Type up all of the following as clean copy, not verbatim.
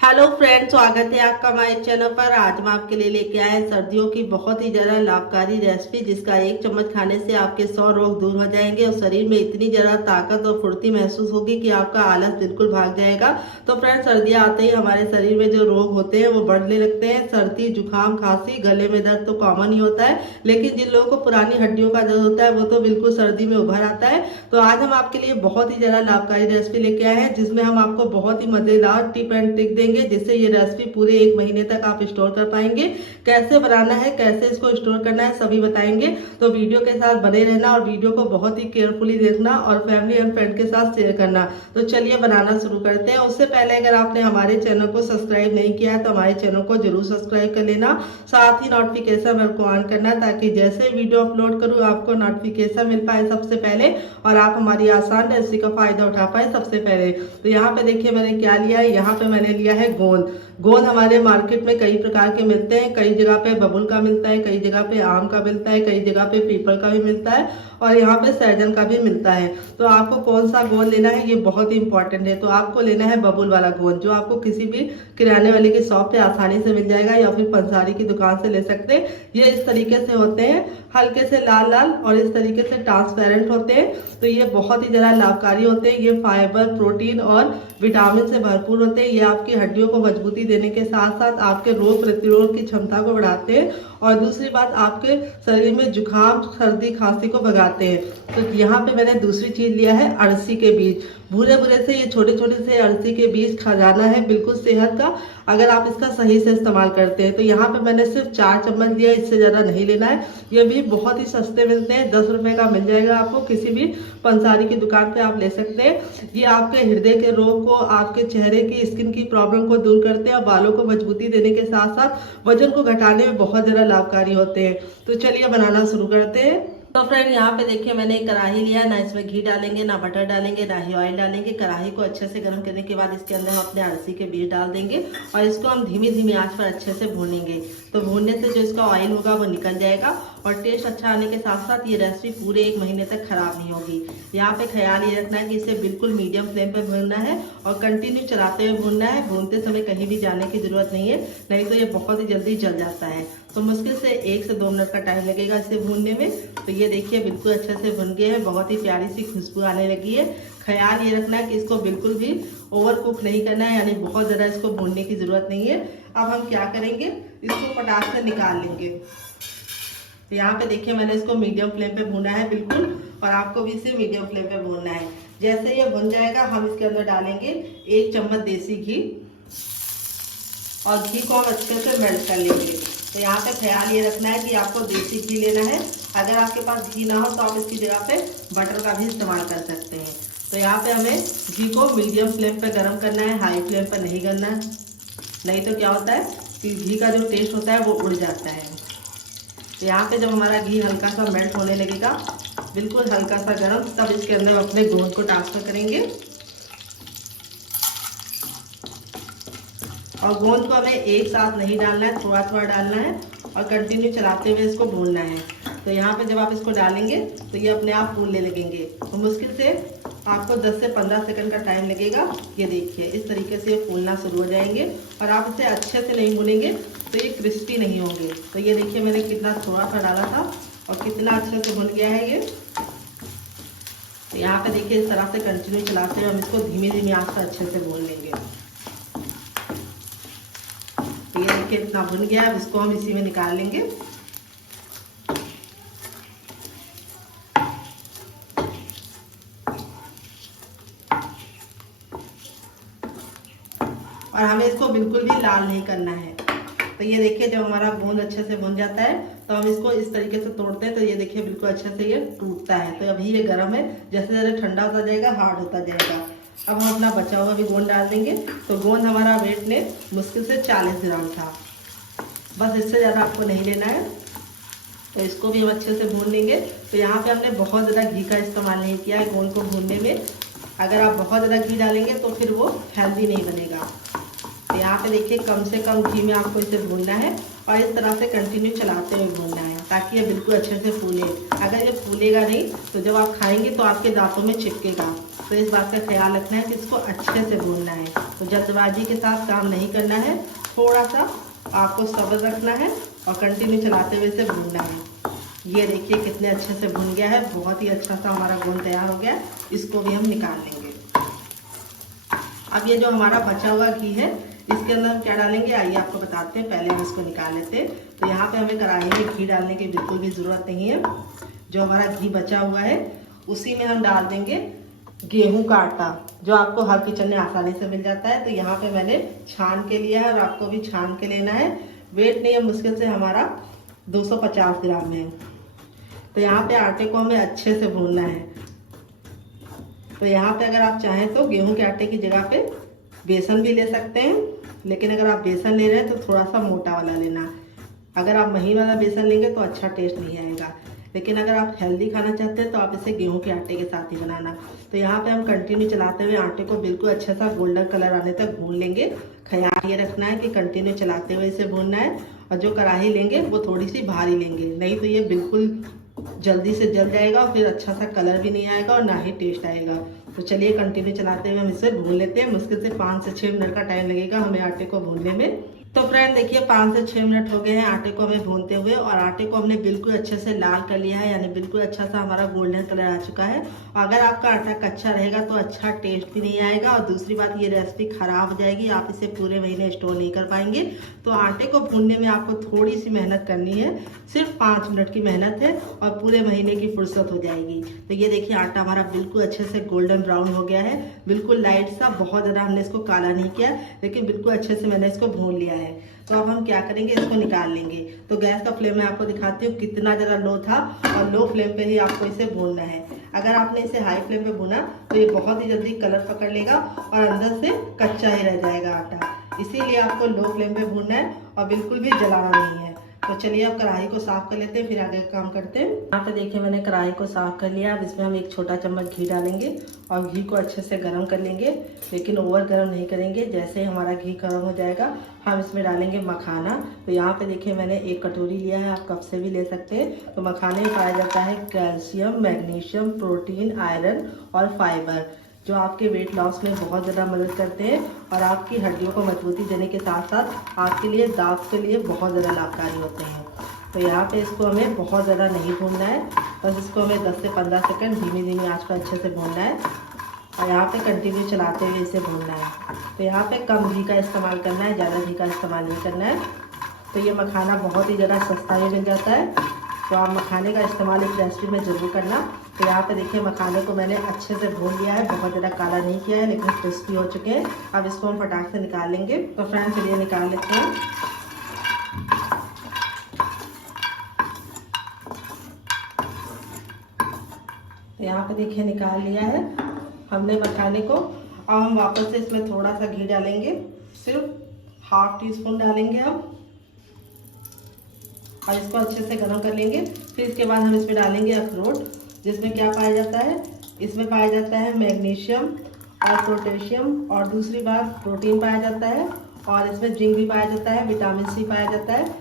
Hello friends, स्वागत है आपका हमारे चैनल पर। आज मैं आपके लिए लेके आए हैं सर्दियों की बहुत ही ज़्यादा लाभकारी रेसिपी, जिसका एक चम्मच खाने से आपके 100 रोग दूर हो जाएंगे और शरीर में इतनी ज़्यादा ताकत और फुर्ती महसूस होगी कि आपका आलस बिल्कुल भाग जाएगा। तो फ्रेंड्स, सर्दियाँ आते ही हमारे शरीर में जो रोग होते हैं वो बढ़ने लगते हैं। सर्दी, जुकाम, खांसी, गले में दर्द तो कॉमन ही होता है, लेकिन जिन लोगों को पुरानी हड्डियों का दर्द होता है वो तो बिल्कुल सर्दी में उभर आता है। तो आज हम आपके लिए बहुत ही ज़्यादा लाभकारी रेसिपी लेके आए हैं, जिसमें हम आपको बहुत ही मज़ेदार टिप एंड ट्रिक देंगे, जिससे ये रेसिपी पूरे 1 महीने तक आप स्टोर कर पाएंगे। कैसे बनाना है, कैसे इसको स्टोर करना है, सभी बताएंगे। तो वीडियो के साथ बने रहना और वीडियो को बहुत ही केयरफुली देखना और फैमिली एंड फ्रेंड के साथ शेयर करना। तो चलिए बनाना शुरू करते हैं। उससे पहले अगर आपने हमारे चैनल को सब्सक्राइब नहीं किया है तो हमारे चैनल को जरूर सब्सक्राइब कर लेना। साथ ही नोटिफिकेशन बेल को ऑन करना, ताकि जैसे वीडियो अपलोड करूँ आपको नोटिफिकेशन मिल पाए सबसे पहले और आप हमारी आसान रेसिपी का फायदा उठा पाए सबसे पहले। तो यहाँ पे देखिए मैंने क्या लिया है। यहाँ पे मैंने लिया है गोंद। गोंद हमारे मार्केट में कई प्रकार के मिलते हैं। कई जगह पे बबुल का मिलता है, कई जगह पे आम का मिलता है, कई जगह पे पीपल का भी मिलता है और यहाँ पे सहजन का भी मिलता है। तो आपको कौन सा गोंद लेना है ये बहुत ही इंपॉर्टेंट है। तो आपको लेना है बबुल वाला गोंद, जो आपको किसी भी किराने वाले की शॉप पे आसानी से मिल जाएगा या फिर पंसारी की दुकान से ले सकते हैं। ये इस तरीके से होते हैं, हल्के से लाल लाल और इस तरीके से ट्रांसपेरेंट होते हैं। तो ये बहुत ही ज़्यादा लाभकारी होते हैं। ये फाइबर, प्रोटीन और विटामिन से भरपूर होते हैं। ये आपकी हड्डियों को मजबूती देने के साथ साथ आपके रोग प्रतिरोध की क्षमता को बढ़ाते हैं और दूसरी बात आपके शरीर में जुकाम, सर्दी, खांसी को भगाते हैं। तो यहाँ पे मैंने दूसरी चीज लिया है अरसी के बीज। भूरे भूरे से ये छोटे छोटे से अरसी के बीज खजाना है बिल्कुल सेहत का, अगर आप इसका सही से इस्तेमाल करते हैं। तो यहाँ पे मैंने सिर्फ 4 चम्मच लिया, इससे ज़्यादा नहीं लेना है। ये भी बहुत ही सस्ते मिलते हैं, 10 रुपए का मिल जाएगा आपको, किसी भी पंसारी की दुकान पे आप ले सकते हैं। ये आपके हृदय के रोग को, आपके चेहरे की स्किन की प्रॉब्लम को दूर करते हैं और बालों को मजबूती देने के साथ साथ वजन को घटाने में बहुत ज़्यादा लाभकारी होते हैं। तो चलिए बनाना शुरू करते हैं। तो फ्रेंड, यहाँ पे देखिए मैंने एक कढ़ाई लिया, ना इसमें घी डालेंगे, ना बटर डालेंगे, ना ही ऑयल डालेंगे। कढ़ाई को अच्छे से गर्म करने के बाद इसके अंदर हम अपने अरसी के बीज डाल देंगे और इसको हम धीमी धीमी आंच पर अच्छे से भूनेंगे। तो भूनने से जो इसका ऑयल होगा वो निकल जाएगा और टेस्ट अच्छा आने के साथ साथ ये रेसिपी पूरे 1 महीने तक खराब नहीं होगी। यहाँ पे ख्याल ये रखना है कि इसे बिल्कुल मीडियम फ्लेम पे भूनना है और कंटिन्यू चलाते हुए भूनना है। भूनते समय कहीं भी जाने की जरूरत नहीं है, नहीं तो ये बहुत ही जल्दी जल जाता है। तो मुश्किल से 1 से 2 मिनट का टाइम लगेगा इसे भूनने में। तो ये देखिए बिल्कुल अच्छे से भुन गए हैं, बहुत ही प्यारी सी खुशबू आने लगी है। ख्याल ये रखना है कि इसको बिल्कुल भी ओवर कुक नहीं करना है, यानी बहुत ज़्यादा इसको भूनने की ज़रूरत नहीं है। अब हम क्या करेंगे, इसको पटाख से निकाल लेंगे। तो यहाँ पे देखिए मैंने इसको मीडियम फ्लेम पे भूना है बिल्कुल, और आपको भी इसे मीडियम फ्लेम पे भूनना है। जैसे ये भुन जाएगा हम इसके अंदर डालेंगे 1 चम्मच देसी घी और घी को हम अच्छे से मेल्ट कर लेंगे। तो यहाँ पे ख्याल ये रखना है कि आपको देसी घी लेना है। अगर आपके पास घी ना हो तो आप इसकी जगह पे बटर का भी इस्तेमाल कर सकते हैं। तो यहाँ पे हमें घी को मीडियम फ्लेम पे गर्म करना है, हाई फ्लेम पर नहीं करना है, नहीं तो क्या होता है कि घी का जो टेस्ट होता है वो उड़ जाता है। तो यहाँ पे जब हमारा घी हल्का सा मेल्ट होने लगेगा, बिल्कुल हल्का सा गर्म, तब इसके अंदर अपने गोंद को ट्रांसफर करेंगे और गोंद को हमें एक साथ नहीं डालना है, थोड़ा थोड़ा डालना है और कंटिन्यू चलाते हुए इसको भूनना है। तो यहाँ पे जब आप इसको डालेंगे तो ये अपने आप फूलने लगेंगे। तो मुश्किल से आपको 10 से 15 सेकंड का टाइम लगेगा। ये देखिए इस तरीके से ये फूलना शुरू हो जाएंगे और आप इसे अच्छे से नहीं भूनेंगे तो ये क्रिस्पी नहीं होंगे। तो ये देखिए मैंने कितना थोड़ा सा डाला था और कितना अच्छे से भुन गया है ये। तो यहाँ पे देखिए इस तरह से कंटिन्यू चलाते हुए हम इसको धीमी धीमी आंच पर अच्छे से भून लेंगे। ये देखिए इतना भुन गया है, अब इसको हम इसी में निकाल लेंगे। और हमें इसको बिल्कुल भी लाल नहीं करना है। तो ये देखिए जब हमारा गोंद अच्छे से भुन जाता है तो हम इसको इस तरीके से तोड़ते हैं। तो ये देखिए बिल्कुल अच्छे से ये टूटता है। तो अभी ये गर्म है, जैसे जैसे ठंडा होता जाएगा हार्ड होता जाएगा। अब हम अपना बचा हुआ भी गोंद डाल देंगे। तो गोंद हमारा वेट ने मुश्किल से 40 ग्राम था, बस इससे ज़्यादा आपको नहीं लेना है। तो इसको भी हम अच्छे से भून लेंगे। तो यहाँ पे हमने बहुत ज़्यादा घी का इस्तेमाल नहीं किया है गोंद को भूनने में। अगर आप बहुत ज़्यादा घी डालेंगे तो फिर वो हेल्दी नहीं बनेगा। तो यहाँ पे देखिए कम से कम घी में आपको इसे भूनना है और इस तरह से कंटिन्यू चलाते हुए भूनना है, ताकि ये बिल्कुल अच्छे से फूले। अगर ये फूलेगा नहीं तो जब आप खाएंगे तो आपके दांतों में चिपकेगा। तो इस बात का ख्याल रखना है कि इसको अच्छे से भूनना है। तो जल्दबाजी के साथ काम नहीं करना है, थोड़ा सा आपको सब्र रखना है और कंटिन्यू चलाते हुए इसे भूनना है। ये देखिए कितने अच्छे से भून गया है, बहुत ही अच्छा सा हमारा गोंद तैयार हो गया। इसको भी हम निकाल लेंगे। अब ये जो हमारा बचा हुआ घी है इसके अंदर हम क्या डालेंगे, आइए आपको बताते हैं। पहले हम इसको निकाल लेते हैं। तो यहाँ पे हमें कढ़ाई में घी डालने की बिल्कुल भी ज़रूरत नहीं है। जो हमारा घी बचा हुआ है उसी में हम डाल देंगे गेहूं का आटा, जो आपको हर किचन में आसानी से मिल जाता है। तो यहाँ पे मैंने छान के लिया है और आपको भी छान के लेना है। वेट नहीं है, मुश्किल से हमारा 250 ग्राम है। तो यहाँ पे आटे को हमें अच्छे से भूनना है। तो यहाँ पे अगर आप चाहें तो गेहूं के आटे की जगह पे बेसन भी ले सकते हैं, लेकिन अगर आप बेसन ले रहे हैं तो थोड़ा सा मोटा वाला लेना। अगर आप महीन वाला बेसन लेंगे तो अच्छा टेस्ट नहीं आएगा, लेकिन अगर आप हेल्दी खाना चाहते हैं तो आप इसे गेहूं के आटे के साथ ही बनाना। तो यहाँ पे हम कंटिन्यू चलाते हुए आटे को बिल्कुल अच्छा सा गोल्डन कलर आने तक भून लेंगे। ख्याल ये रखना है कि कंटिन्यू चलाते हुए इसे भूनना है। और जो कढ़ाई लेंगे वो थोड़ी सी भारी लेंगे, नहीं तो ये बिल्कुल जल्दी से जल जाएगा और फिर अच्छा सा कलर भी नहीं आएगा और ना ही टेस्ट आएगा। तो चलिए कंटिन्यू चलाते हुए हम इसे भून लेते हैं। मुश्किल से 5 से 6 मिनट का टाइम लगेगा हमें आटे को भूनने में। तो फ्रेंड देखिए 5 से 6 मिनट हो गए हैं आटे को हमें भूनते हुए, और आटे को हमने बिल्कुल अच्छे से लाल कर लिया है, यानी बिल्कुल अच्छा सा हमारा गोल्डन कलर आ चुका है। अगर आपका आटा कच्चा रहेगा तो अच्छा टेस्ट भी नहीं आएगा, और दूसरी बात ये रेसिपी खराब हो जाएगी, आप इसे पूरे महीने स्टोर नहीं कर पाएंगे। तो आटे को भूनने में आपको थोड़ी सी मेहनत करनी है, सिर्फ 5 मिनट की मेहनत है और पूरे महीने की फुर्सत हो जाएगी। तो ये देखिए आटा हमारा बिल्कुल अच्छे से गोल्डन ब्राउन हो गया है, बिल्कुल लाइट सा, बहुत ज़्यादा हमने इसको काला नहीं किया, लेकिन बिल्कुल अच्छे से मैंने इसको भून लिया है। तो अब हम क्या करेंगे, इसको निकाल लेंगे। तो गैस का फ्लेम मैं आपको दिखाती हूँ कितना ज़रा लो था, और लो फ्लेम पे ही आपको इसे भूनना है। अगर आपने इसे हाई फ्लेम पे भुना तो ये बहुत ही जल्दी कलर पकड़ लेगा और अंदर से कच्चा ही रह जाएगा आटा। इसीलिए आपको लो फ्लेम पे भूनना है और बिल्कुल भी जलाना नहीं है। तो चलिए अब कढ़ाई को साफ कर लेते हैं, फिर आगे काम करते हैं। यहाँ पे देखिए मैंने कढ़ाई को साफ कर लिया। अब इसमें हम 1 छोटा चम्मच घी डालेंगे और घी को अच्छे से गर्म कर लेंगे, लेकिन ओवर गर्म नहीं करेंगे। जैसे ही हमारा घी गर्म हो जाएगा हम इसमें डालेंगे मखाना। तो यहाँ पे देखिए मैंने 1 कटोरी लिया है, आप कप से भी ले सकते हैं। तो मखाने में पाया जाता है कैल्शियम, मैग्नीशियम, प्रोटीन, आयरन और फाइबर, जो आपके वेट लॉस में बहुत ज़्यादा मदद करते हैं और आपकी हड्डियों को मजबूती देने के साथ साथ आपके लिए दांत के लिए बहुत ज़्यादा लाभकारी होते हैं। तो यहाँ पे इसको हमें बहुत ज़्यादा नहीं भूनना है, बस इसको हमें 10 से 15 सेकंड धीमी आंच पर अच्छे से भूनना है और यहाँ पे कंटिन्यू चलाते हुए इसे भूनना है। तो यहाँ पे कम घी का इस्तेमाल करना है, ज़्यादा घी का इस्तेमाल नहीं करना है। तो ये मखाना बहुत ही ज़्यादा सस्ता भी मिल जाता है, तो आप मखाने का इस्तेमाल इस रेसिपी में ज़रूर करना। तो यहाँ पे देखिए मखाने को मैंने अच्छे से भून लिया है, बहुत ज़्यादा काला नहीं किया है, लेकिन क्रिस्पी हो चुके हैं। अब इसको हम फटाक से निकाल लेंगे। तो फ्रेंड्स चलिए निकाल लेते हैं। तो यहाँ पे देखिए निकाल लिया है हमने मखाने को। अब हम वापस से इसमें थोड़ा सा घी डालेंगे, सिर्फ ½ टीस्पून डालेंगे हम, और इसको अच्छे से गर्म कर लेंगे। फिर इसके बाद हम इसमें डालेंगे अखरोट, जिसमें क्या पाया जाता है, इसमें पाया जाता है मैग्नीशियम और पोटेशियम, और दूसरी बात प्रोटीन पाया जाता है, और इसमें जिंक भी पाया जाता है, विटामिन सी पाया जाता है।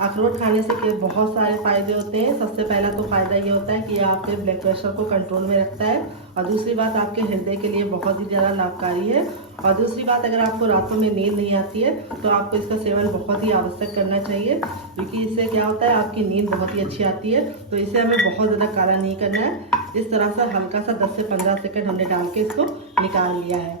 अखरोट खाने से बहुत सारे फायदे होते हैं। सबसे पहला तो फ़ायदा ये होता है कि आपके ब्लड प्रेशर को कंट्रोल में रखता है, और दूसरी बात आपके हृदय के लिए बहुत ही ज़्यादा लाभकारी है। और दूसरी बात, अगर आपको रातों में नींद नहीं आती है तो आपको इसका सेवन बहुत ही आवश्यक करना चाहिए, क्योंकि इससे क्या होता है आपकी नींद बहुत ही अच्छी आती है। तो इसे हमें बहुत ज़्यादा काला नहीं करना है। इस तरह से हल्का सा 10 से 15 सेकंड हमने डाल के इसको निकाल लिया है।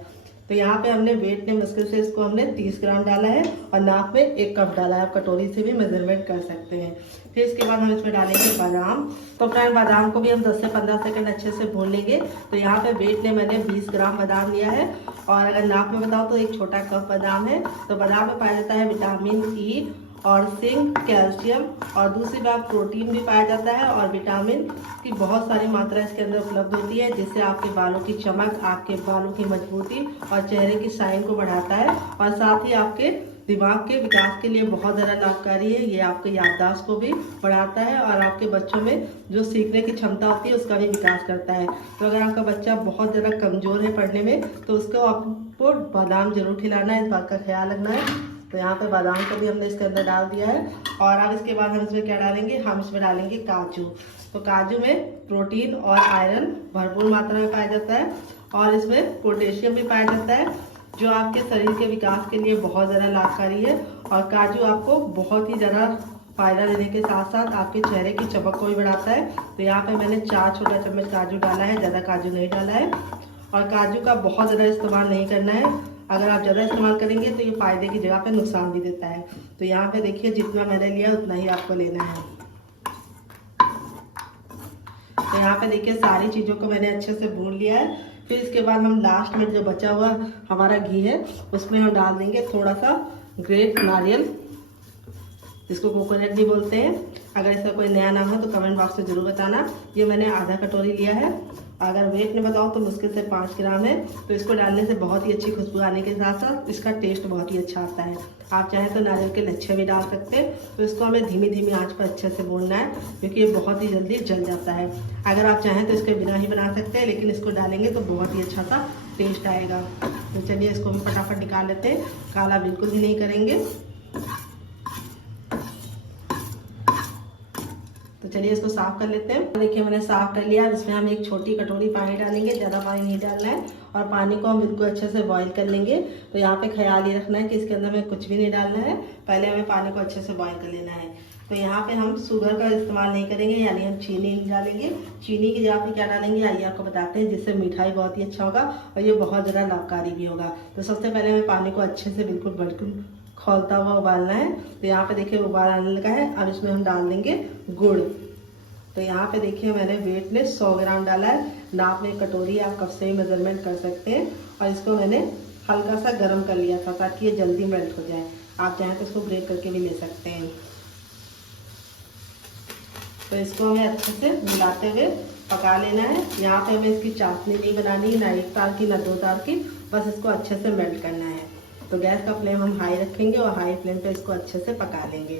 तो यहाँ पे हमने वेट ने मुश्किल से इसको हमने 30 ग्राम डाला है और नाप में 1 कप डाला है। आप कटोरी से भी मेजरमेंट कर सकते हैं। फिर इसके बाद हम इसमें डालेंगे बादाम। तो फ्रेंड बादाम को भी हम 10 से 15 सेकंड अच्छे से भून लेंगे। तो यहाँ पे वेट ने मैंने 20 ग्राम बादाम लिया है, और अगर नाप में बताऊँ तो 1 छोटा कप बादाम है। तो बादाम में पाया जाता है विटामिन ई और जिंक, कैल्शियम, और दूसरी बात प्रोटीन भी पाया जाता है, और विटामिन की बहुत सारी मात्रा इसके अंदर उपलब्ध होती है, जिससे आपके बालों की चमक, आपके बालों की मजबूती और चेहरे की शाइन को बढ़ाता है, और साथ ही आपके दिमाग के विकास के लिए बहुत ज़्यादा लाभकारी है। ये आपके याददाश्त को भी बढ़ाता है, और आपके बच्चों में जो सीखने की क्षमता होती है उसका भी विकास करता है। तो अगर आपका बच्चा बहुत ज़्यादा कमज़ोर है पढ़ने में तो उसको आपको बादाम जरूर खिलाना है, इस बात का ख्याल रखना है। तो यहाँ पे बादाम को भी हमने इसके अंदर डाल दिया है। और अब इसके बाद हम इसमें क्या डालेंगे, हम इसमें डालेंगे काजू। तो काजू में प्रोटीन और आयरन भरपूर मात्रा में पाया जाता है, और इसमें पोटेशियम भी पाया जाता है जो आपके शरीर के विकास के लिए बहुत ज़्यादा लाभकारी है। और काजू आपको बहुत ही ज़्यादा फायदा देने के साथ साथ आपके चेहरे की चमक को भी बढ़ाता है। तो यहाँ पे मैंने 4 छोटा चम्मच काजू डाला है, ज़्यादा काजू नहीं डाला है। और काजू का बहुत ज़्यादा इस्तेमाल नहीं करना है, अगर आप ज़्यादा इस्तेमाल करेंगे तो ये फ़ायदे की जगह पे नुकसान भी देता है। तो यहाँ पे देखिए जितना मैंने लिया उतना ही आपको लेना है। तो यहाँ पे देखिए सारी चीज़ों को मैंने अच्छे से भून लिया है। फिर इसके बाद हम लास्ट में जो बचा हुआ हमारा घी है उसमें हम डाल देंगे थोड़ा सा ग्रेट नारियल, जिसको कोकोनट भी बोलते हैं। अगर इसका कोई नया नाम है तो कमेंट बॉक्स में ज़रूर बताना। ये मैंने आधा कटोरी लिया है, अगर वेट में बताओ तो मुश्किल से 5 ग्राम है। तो इसको डालने से बहुत ही अच्छी खुशबू आने के साथ साथ इसका टेस्ट बहुत ही अच्छा आता है। आप चाहें तो नारियल के लच्छे भी डाल सकते हैं। तो इसको हमें धीमी धीमी आंच पर अच्छे से भूनना है क्योंकि ये बहुत ही जल्दी जल जाता है। अगर आप चाहें तो इसके बिना ही बना सकते हैं, लेकिन इसको डालेंगे तो बहुत ही अच्छा सा टेस्ट आएगा। तो चलिए इसको भी फटाफट निकाल लेते हैं, काला बिल्कुल भी नहीं करेंगे। तो चलिए इसको साफ कर लेते हैं। देखिए मैंने साफ कर लिया। इसमें हम एक छोटी कटोरी पानी डालेंगे, ज़्यादा पानी नहीं डालना है। और पानी को हम बिल्कुल अच्छे से बॉईल कर लेंगे। तो यहाँ पे ख्याल ये रखना है कि इसके अंदर में कुछ भी नहीं डालना है, पहले हमें पानी को अच्छे से बॉईल कर लेना है। तो यहाँ पे हम शुगर का इस्तेमाल नहीं करेंगे, यानी हम चीनी नहीं डालेंगे। चीनी की जगह पे क्या डालेंगे आइए आपको बताते हैं, जिससे मिठाई बहुत ही अच्छा होगा और ये बहुत ज़्यादा लाभकारी भी होगा। तो सबसे पहले हमें पानी को अच्छे से बिल्कुल खौलता हुआ उबालना है। तो यहाँ पे देखिए उबाल आने लगा है। अब इसमें हम डाल देंगे गुड़। तो यहाँ पे देखिए मैंने वेट में 100 ग्राम डाला है। नाप में कटोरी आप कप से भी मेजरमेंट कर सकते हैं। और इसको मैंने हल्का सा गर्म कर लिया था ताकि ये जल्दी मेल्ट हो जाए। आप चाहें तो इसको ब्रेक करके भी ले सकते हैं। तो इसको हमें अच्छे से मिलाते हुए पका लेना है। यहाँ पे हमें इसकी चाशनी नहीं बनानी, ना 1 तार की ना 2 तार की, बस इसको अच्छे से मेल्ट करना है। तो गैस का फ्लेम हम हाई रखेंगे और हाई फ्लेम पे इसको अच्छे से पका लेंगे।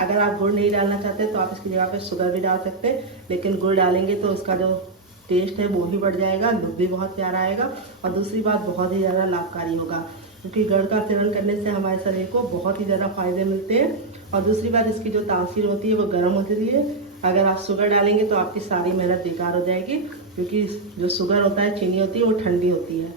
अगर आप गुड़ नहीं डालना चाहते तो आप इसकी जगह पे शुगर भी डाल सकते हैं, लेकिन गुड़ डालेंगे तो उसका जो टेस्ट है वो भी बढ़ जाएगा, लुक भी बहुत प्यारा आएगा। और दूसरी बात बहुत ही ज़्यादा लाभकारी होगा क्योंकि गुड़ का सेवन करने से हमारे शरीर को बहुत ही ज़्यादा फायदे मिलते हैं। और दूसरी बात इसकी जो तासीर होती है वो गर्म होती है। अगर आप शुगर डालेंगे तो आपकी सारी मेहनत बेकार हो जाएगी क्योंकि जो शुगर होता है, चीनी होती है, वो ठंडी होती है,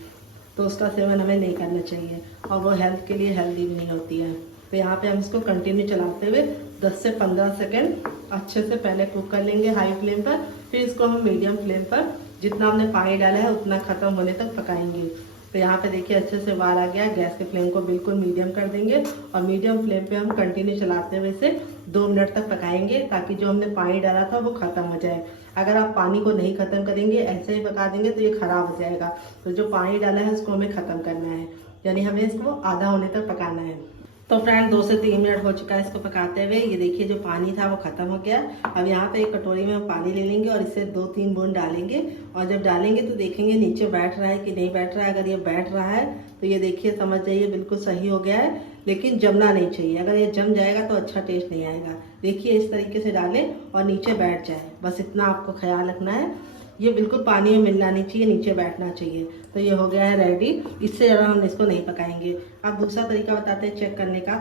तो उसका सेवन हमें नहीं करना चाहिए और वो हेल्थ के लिए हेल्दी भी नहीं होती है। तो यहाँ पे हम इसको कंटिन्यू चलाते हुए 10 से 15 सेकंड अच्छे से पहले कुक कर लेंगे हाई फ्लेम पर। फिर इसको हम मीडियम फ्लेम पर जितना हमने पानी डाला है उतना ख़त्म होने तक पकाएंगे। तो यहाँ पे देखिए अच्छे से उबाल आ गया। गैस के फ्लेम को बिल्कुल मीडियम कर देंगे और मीडियम फ्लेम पे हम कंटिन्यू चलाते हुए इसे 2 मिनट तक पकाएंगे ताकि जो हमने पानी डाला था वो ख़त्म हो जाए। अगर आप पानी को नहीं ख़त्म करेंगे, ऐसे ही पका देंगे तो ये ख़राब हो जाएगा। तो जो पानी डाला है उसको हमें ख़त्म करना है, यानी हमें इसको आधा होने तक पकाना है। तो फ्रेंड 2 से 3 मिनट हो चुका है इसको पकाते हुए। ये देखिए जो पानी था वो ख़त्म हो गया। अब यहाँ पे एक कटोरी में हम पानी ले लेंगे और इसे 2-3 बूंद डालेंगे। और जब डालेंगे तो देखेंगे नीचे बैठ रहा है कि नहीं बैठ रहा है। अगर ये बैठ रहा है तो ये देखिए समझ जाइए बिल्कुल सही हो गया है, लेकिन जमना नहीं चाहिए। अगर ये जम जाएगा तो अच्छा टेस्ट नहीं आएगा। देखिए इस तरीके से डालें और नीचे बैठ जाए, बस इतना आपको ख्याल रखना है। ये बिल्कुल पानी में मिलना नहीं चाहिए, नीचे बैठना चाहिए। तो ये हो गया है रेडी। इससे ज़्यादा हम इसको नहीं पकाएंगे। अब दूसरा तरीका बताते हैं चेक करने का।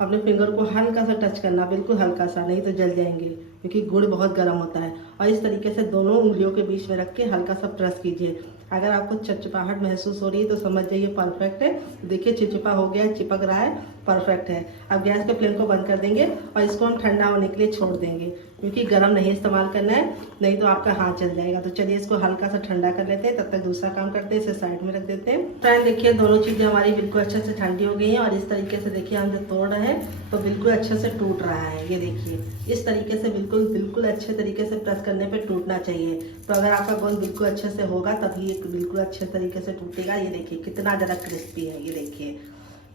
अपने फिंगर को हल्का सा टच करना, बिल्कुल हल्का सा, नहीं तो जल जाएंगे क्योंकि गुड़ बहुत गर्म होता है। और इस तरीके से दोनों उंगलियों के बीच में रख के हल्का सा प्रेस कीजिए। अगर आपको चिपचिपाहट महसूस हो रही है तो समझ जाइए परफेक्ट है। देखिए चिपचिपा हो गया है, चिपक रहा है, परफेक्ट है। अब गैस के फ्लेम को बंद कर देंगे और इसको हम ठंडा होने के लिए छोड़ देंगे क्योंकि गर्म नहीं इस्तेमाल करना है, नहीं तो आपका हाथ जल जाएगा। तो चलिए इसको हल्का सा ठंडा कर लेते हैं, तब तक दूसरा काम करते हैं, इसे साइड में रख देते हैं। फ्रेंड देखिए दोनों चीज़ें हमारी बिल्कुल अच्छे से ठंडी हो गई हैं और इस तरीके से देखिए हम जब तोड़ रहे हैं तो बिल्कुल अच्छे से टूट रहा है। ये देखिए इस तरीके से बिल्कुल अच्छे तरीके से प्रेस करने पे टूटना चाहिए। तो अगर आपका गोंद बिल्कुल अच्छे से होगा तभी ये बिल्कुल अच्छे तरीके से टूटेगा। ये देखिए कितना ज़्यादा क्रिस्पी है। ये देखिए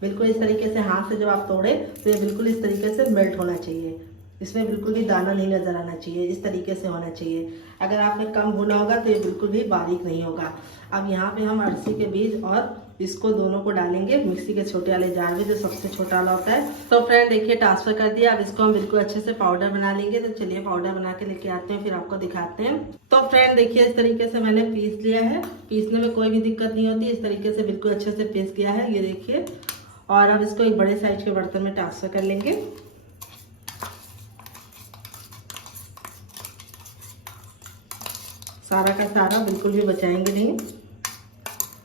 बिल्कुल इस तरीके से हाथ से जब आप तोड़े तो ये बिल्कुल इस तरीके से मेल्ट होना चाहिए। इसमें बिल्कुल भी दाना नहीं नजर आना चाहिए, इस तरीके से होना चाहिए। अगर आपने कम भुना होगा तो ये बिल्कुल भी बारीक नहीं होगा। अब यहाँ पे हम अरसी के बीज और इसको दोनों को डालेंगे मिक्सी के छोटे वाले जार में, जो सबसे छोटा वाला होता है। तो फ्रेंड देखिए ट्रांसफर कर दिया। अब इसको हम बिल्कुल अच्छे से पाउडर बना लेंगे। तो चलिए पाउडर बना के लेके आते हैं, फिर आपको दिखाते हैं। तो फ्रेंड देखिए इस तरीके से मैंने पीस लिया है। पीसने में कोई भी दिक्कत नहीं होती, इस तरीके से बिल्कुल अच्छे से पीस गया है। ये देखिए। और अब इसको एक बड़े साइज के बर्तन में ट्रांसफर कर लेंगे। सारा का सारा बिल्कुल भी बचाएंगे नहीं।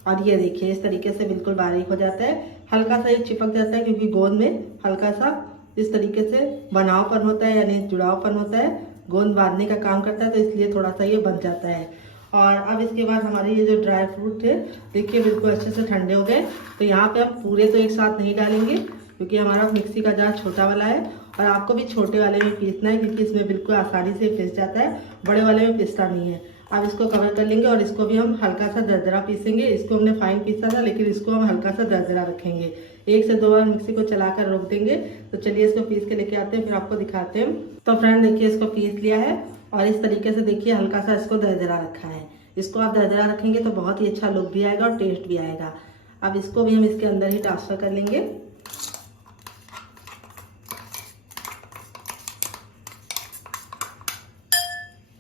और ये देखिए इस तरीके से बिल्कुल बारीक हो जाता है। हल्का सा ये चिपक जाता है क्योंकि गोंद में हल्का सा इस तरीके से बनावपन होता है, यानी जुड़ावपन होता है, गोंद बांधने का काम करता है, तो इसलिए थोड़ा सा ये बन जाता है। और अब इसके बाद हमारे ये जो ड्राई फ्रूट थे देखिए बिल्कुल अच्छे से ठंडे हो गए। तो यहाँ पे हम पूरे तो एक साथ नहीं डालेंगे क्योंकि हमारा मिक्सी का जार छोटा वाला है और आपको भी छोटे वाले में पीसना है क्योंकि इसमें बिल्कुल आसानी से पिस जाता है, बड़े वाले में पिसता नहीं है। अब इसको कवर कर लेंगे और इसको भी हम हल्का सा दरदरा पीसेंगे। इसको हमने फाइन पीसा था लेकिन इसको हम हल्का सा दरदरा रखेंगे। 1 से 2 बार मिक्सी को चलाकर रोक देंगे। तो चलिए इसको पीस के लेके आते हैं, फिर आपको दिखाते हैं। तो फ्रेंड देखिए इसको पीस लिया है और इस तरीके से देखिए हल्का सा इसको दरदरा रखा है। इसको आप दरदरा रखेंगे तो बहुत ही अच्छा लुक भी आएगा और टेस्ट भी आएगा। अब इसको भी हम इसके अंदर ही ट्रांसफर कर लेंगे।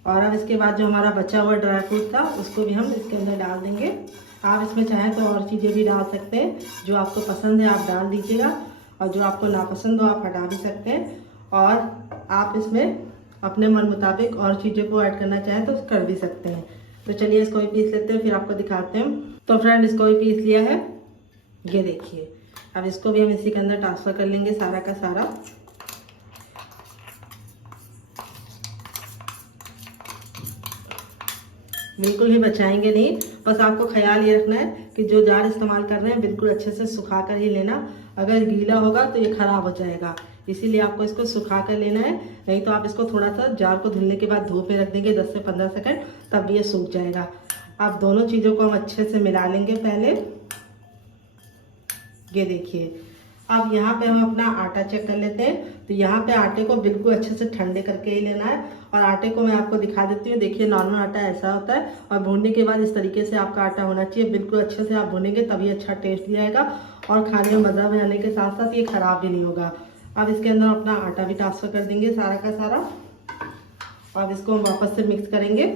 और अब इसके बाद जो हमारा बचा हुआ ड्राई फ्रूट था उसको भी हम इसके अंदर डाल देंगे। आप इसमें चाहें तो और चीज़ें भी डाल सकते हैं, जो आपको पसंद है आप डाल दीजिएगा और जो आपको नापसंद हो आप हटा भी सकते हैं। और आप इसमें अपने मन मुताबिक और चीज़ों को ऐड करना चाहें तो कर भी सकते हैं। तो चलिए इसको भी पीस लेते हैं, फिर आपको दिखाते हैं। तो फ्रेंड इसको भी पीस लिया है, ये देखिए। अब इसको भी हम इसी के अंदर ट्रांसफ़र कर लेंगे सारा का सारा। बिल्कुल ही बचाएंगे नहीं, बस आपको ख्याल ये रखना है कि जो जार इस्तेमाल कर रहे हैं बिल्कुल अच्छे से सुखा कर ही लेना। अगर गीला होगा तो ये ख़राब हो जाएगा, इसीलिए आपको इसको सुखा कर लेना है। नहीं तो आप इसको थोड़ा सा जार को धुलने के बाद धूप में रख देंगे 10 से 15 सेकंड, तब ये सूख जाएगा। आप दोनों चीज़ों को हम अच्छे से मिला लेंगे पहले। ये देखिए अब यहाँ पे हम अपना आटा चेक कर लेते हैं। तो यहाँ पे आटे को बिल्कुल अच्छे से ठंडे करके ही लेना है। और आटे को मैं आपको दिखा देती हूँ। देखिए नॉर्मल आटा ऐसा होता है और भूनने के बाद इस तरीके से आपका आटा होना चाहिए। बिल्कुल अच्छे से आप भूनेंगे तभी अच्छा टेस्ट भी आएगा और खाने में मज़ा भी आने के साथ साथ ये ख़राब भी नहीं होगा। अब इसके अंदर अपना आटा भी ट्रांसफ़र कर देंगे सारा का सारा। अब इसको हम वापस से मिक्स करेंगे।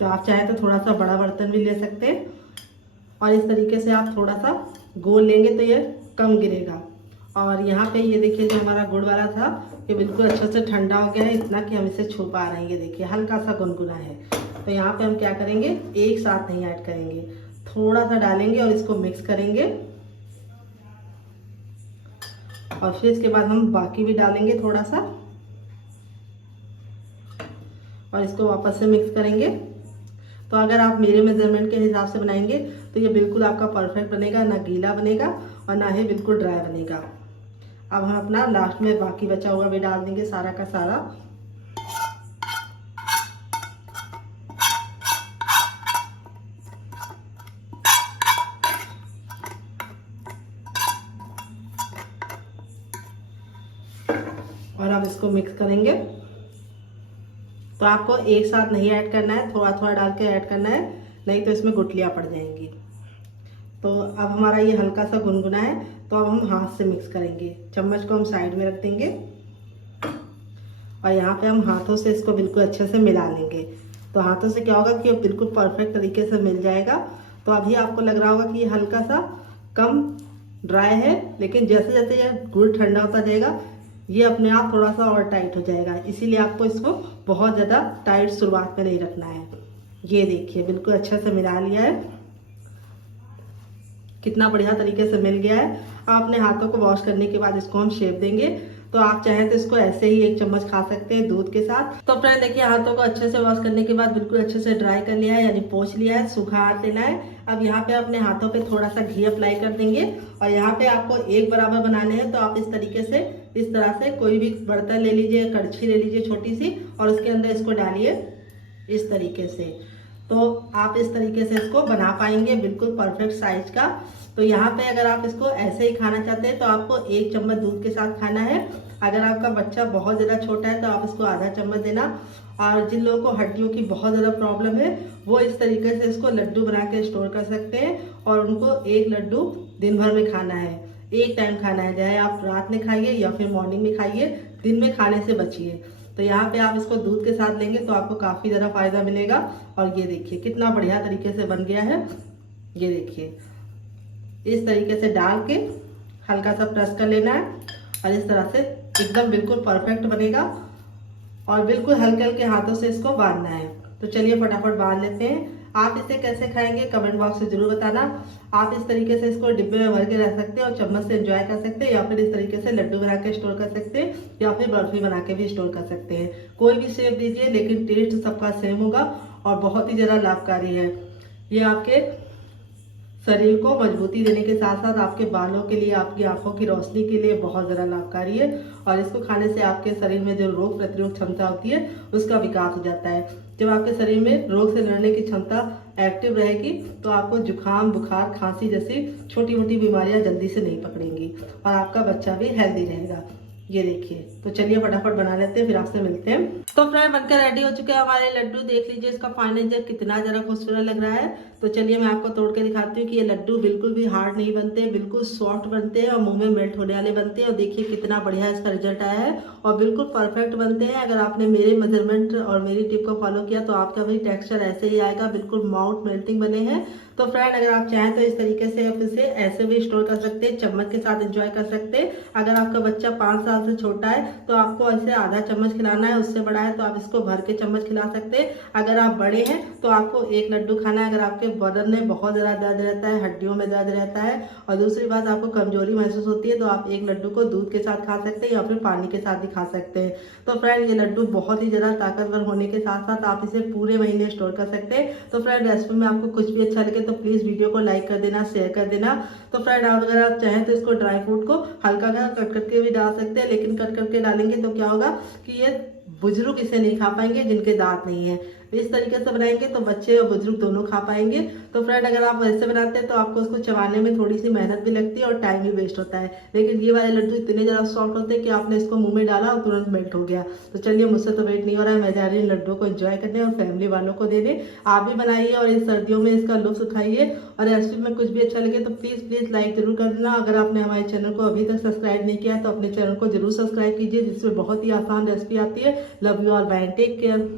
तो आप चाहें तो थोड़ा सा बड़ा बर्तन भी ले सकते हैं और इस तरीके से आप थोड़ा सा गोल लेंगे तो ये कम गिरेगा। और यहाँ पे ये देखिए जो हमारा गुड़ वाला था ये बिल्कुल अच्छे से ठंडा हो गया है, इतना कि हम इसे छू पा रहे हैं। ये देखिए हल्का सा गुनगुना है। तो यहाँ पे हम क्या करेंगे, एक साथ नहीं ऐड करेंगे, थोड़ा सा डालेंगे और इसको मिक्स करेंगे। और फिर इसके बाद हम बाकी भी डालेंगे थोड़ा सा और इसको वापस से मिक्स करेंगे। तो अगर आप मेरे मेजरमेंट के हिसाब से बनाएंगे तो ये बिल्कुल आपका परफेक्ट बनेगा, ना गीला बनेगा और ना ही बिल्कुल ड्राई बनेगा। अब हम अपना लास्ट में बाकी बचा हुआ भी डाल देंगे सारा का सारा। और अब इसको मिक्स करेंगे। तो आपको एक साथ नहीं ऐड करना है, थोड़ा थोड़ा डाल के ऐड करना है, नहीं तो इसमें गुठलियाँ पड़ जाएंगी। तो अब हमारा ये हल्का सा गुनगुना है तो अब हम हाथ से मिक्स करेंगे। चम्मच को हम साइड में रख देंगे और यहाँ पे हम हाथों से इसको बिल्कुल अच्छे से मिला लेंगे। तो हाथों से क्या होगा कि ये बिल्कुल परफेक्ट तरीके से मिल जाएगा। तो अभी आपको लग रहा होगा कि ये हल्का सा कम ड्राई है, लेकिन जैसे जैसे ये गुड़ ठंडा होता जाएगा ये अपने आप थोड़ा सा और टाइट हो जाएगा। इसीलिए आपको इसको बहुत ज़्यादा टाइट शुरुआत में नहीं रखना है। ये देखिए बिल्कुल अच्छे से मिला लिया है, कितना बढ़िया तरीके से मिल गया है। आप अपने हाथों को वॉश करने के बाद इसको हम शेप देंगे। तो आप चाहें तो इसको ऐसे ही 1 चम्मच खा सकते हैं दूध के साथ। तो फ्रेंड देखिए हाथों को अच्छे से वॉश करने के बाद बिल्कुल अच्छे से ड्राई कर लिया है, यानी पोंछ लिया है, सूखा हाथ लेना है। अब यहाँ पे अपने हाथों पे थोड़ा सा घी अप्लाई कर देंगे और यहाँ पे आपको एक बराबर बनाने हैं। तो आप इस तरीके से इस तरह से कोई भी बर्तन ले लीजिए, कड़छी ले लीजिए छोटी सी और उसके अंदर इसको डालिए इस तरीके से। तो आप इस तरीके से इसको बना पाएंगे बिल्कुल परफेक्ट साइज का। तो यहाँ पे अगर आप इसको ऐसे ही खाना चाहते हैं तो आपको 1 चम्मच दूध के साथ खाना है। अगर आपका बच्चा बहुत ज़्यादा छोटा है तो आप इसको आधा चम्मच देना। और जिन लोगों को हड्डियों की बहुत ज़्यादा प्रॉब्लम है वो इस तरीके से इसको लड्डू बना के स्टोर कर सकते हैं और उनको 1 लड्डू दिन भर में खाना है, एक टाइम खाना है, चाहे आप रात में खाइए या फिर मॉर्निंग में खाइए, दिन में खाने से बचिए। तो यहाँ पे आप इसको दूध के साथ लेंगे तो आपको काफ़ी ज़्यादा फायदा मिलेगा। और ये देखिए कितना बढ़िया तरीके से बन गया है। ये देखिए इस तरीके से डाल के हल्का सा प्रेस कर लेना है और इस तरह से एकदम बिल्कुल परफेक्ट बनेगा और बिल्कुल हल्के हल्के हाथों से इसको बांधना है। तो चलिए फटाफट बांध लेते हैं। आप इसे कैसे खाएंगे कमेंट बॉक्स में जरूर बताना। आप इस तरीके से इसको डिब्बे में भर के रख सकते हैं और चम्मच से एंजॉय कर सकते हैं, या फिर इस तरीके से लड्डू बना के स्टोर कर सकते हैं, या फिर बर्फी बना के भी स्टोर कर सकते हैं। कोई भी शेप दीजिए, लेकिन टेस्ट सबका सेम होगा और बहुत ही ज़्यादा लाभकारी है। ये आपके शरीर को मजबूती देने के साथ साथ आपके बालों के लिए, आपकी आंखों की रोशनी के लिए बहुत ज़्यादा लाभकारी है। और इसको खाने से आपके शरीर में जो रोग प्रतिरोध क्षमता होती है उसका विकास हो जाता है। जब आपके शरीर में रोग से लड़ने की क्षमता एक्टिव रहेगी तो आपको जुकाम, बुखार, खांसी जैसी छोटी मोटी बीमारियां जल्दी से नहीं पकड़ेंगी और आपका बच्चा भी हेल्दी रहेगा। ये देखिए, तो चलिए फटाफट बना लेते हैं, फिर आपसे मिलते हैं। तो फ्रेंड बनकर रेडी हो चुके हैं हमारे लड्डू। देख लीजिए इसका फाइनल जब कितना जरा खूबसूरत लग रहा है। तो चलिए मैं आपको तोड़ के दिखाती हूँ कि ये लड्डू बिल्कुल भी हार्ड नहीं बनते, बिल्कुल सॉफ्ट बनते हैं और मुंह में मेल्ट होने वाले बनते हैं। और देखिए कितना बढ़िया इसका रिजल्ट आया है और बिल्कुल परफेक्ट बनते हैं। अगर आपने मेरे मेजरमेंट और मेरी टिप को फॉलो किया तो आपका भी टेक्सचर ऐसे ही आएगा, बिल्कुल माउथ मेल्टिंग बने हैं। तो फ्रेंड अगर आप चाहें तो इस तरीके से आप इसे ऐसे भी स्टोर कर सकते हैं, चम्मच के साथ एंजॉय कर सकते हैं। अगर आपका बच्चा 5 साल से छोटा है तो आपको ऐसे आधा चम्मच खिलाना है, उससे बड़ा है तो आप इसको भर के चम्मच खिला सकते हैं। अगर आप बड़े हैं तो आपको एक लड्डू खाना है। अगर आपके बदन में बहुत ज़्यादा दर्द रहता है, हड्डियों में दर्द रहता है और दूसरी बात आपको कमजोरी महसूस होती है तो आप एक लड्डू को दूध के साथ खा सकते हैं या फिर पानी के साथ भी खा सकते हैं। तो फ्रेंड ये लड्डू बहुत ही ज़्यादा ताकतवर होने के साथ साथ आप इसे पूरे महीने स्टोर कर सकते हैं। तो फ्रेंड रेसिपी में आपको कुछ भी अच्छा लगे तो प्लीज़ वीडियो को लाइक कर देना, शेयर कर देना। तो फ्रेंड अगर आप चाहें तो इसको ड्राई फ्रूट को हल्का कट करके भी डाल सकते हैं, लेकिन कट करके डालेंगे तो क्या होगा कि ये बुजुर्ग इसे नहीं खा पाएंगे जिनके दांत नहीं है। इस तरीके से बनाएंगे तो बच्चे और बुजुर्ग दोनों खा पाएंगे। तो फ्रेंड अगर आप ऐसे बनाते हैं तो आपको उसको चबाने में थोड़ी सी मेहनत भी लगती है और टाइम भी वेस्ट होता है, लेकिन ये वाले लड्डू इतने ज़्यादा सॉफ्ट होते हैं कि आपने इसको मुंह में डाला और तुरंत मेल्ट हो गया। तो चलिए मुझसे तो वेट नहीं हो रहा है, मैं जा रही हूँ लड्डू को एंजॉय करने और फैमिली वालों को देने। आप भी बनाइए और इस सर्दियों में इसका लुत्फ उठाइए। और रेसिपी में कुछ भी अच्छा लगे तो प्लीज़ लाइक जरूर कर देना। अगर आपने हमारे चैनल को अभी तक सब्सक्राइब नहीं किया तो अपने चैनल को जरूर सब्सक्राइब कीजिए, जिसमें बहुत ही आसान रेसिपी आती है। Love you all, bye, take care.